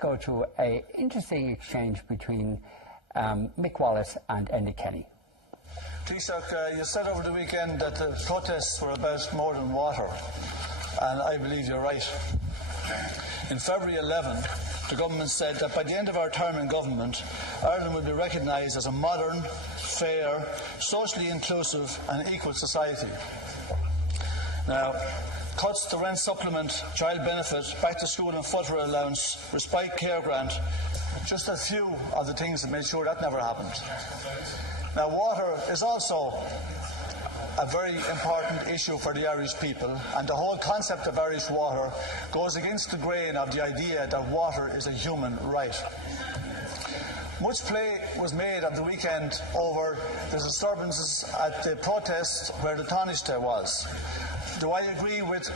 Go to an interesting exchange between Mick Wallace and Enda Kenny. Taoiseach, you said over the weekend that the protests were about more than water, and I believe you're right. In February 11, the government said that by the end of our term in government, Ireland will be recognised as a modern, fair, socially inclusive and equal society. Now, cuts to rent supplement, child benefit, back to school and footer allowance, respite care grant, just a few of the things that made sure that never happened. Now, water is also a very important issue for the Irish people, and the whole concept of Irish water goes against the grain of the idea that water is a human right. Much play was made on the weekend over the disturbances at the protest where the Taoiseach was. Do I agree with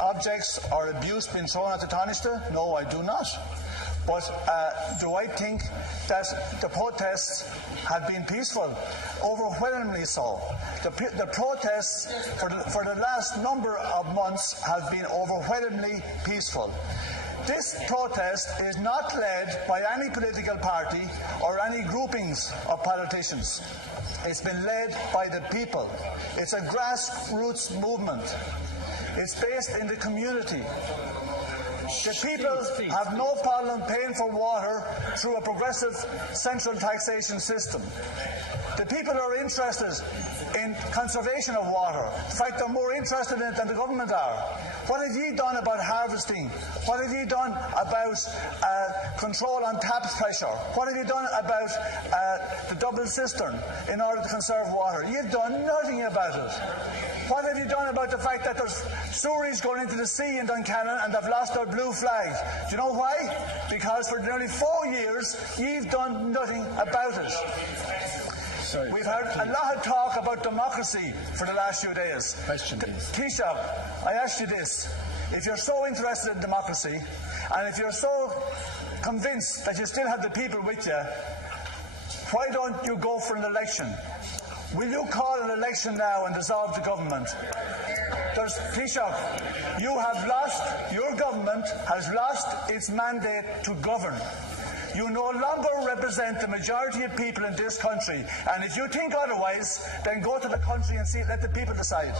objects or abuse being thrown at the Taoiseach? No, I do not. But do I think that the protests have been peaceful? Overwhelmingly so. The protests for the last number of months have been overwhelmingly peaceful. This protest is not led by any political party or any groupings of politicians. It's been led by the people. It's a grassroots movement. It's based in the community. The people have no problem paying for water through a progressive central taxation system. The people are interested in conservation of water. In fact, they're more interested in it than the government are. What have you done about harvesting? What have you done about control on tap pressure? What have you done about the double cistern in order to conserve water? You've done nothing about it. What have you done about the fact that there's stories going into the sea in Duncannon and they've lost their blue flag? Do you know why? Because for nearly 4 years, you've done nothing about it. We've heard a lot of talk about democracy for the last few days. Question, please. Taoiseach, I asked you this. If you're so interested in democracy, and if you're so convinced that you still have the people with you, why don't you go for an election? Will you call an election now and dissolve the government? Taoiseach, your government has lost its mandate to govern. You no longer represent the majority of people in this country, and if you think otherwise, then go to the country and let the people decide.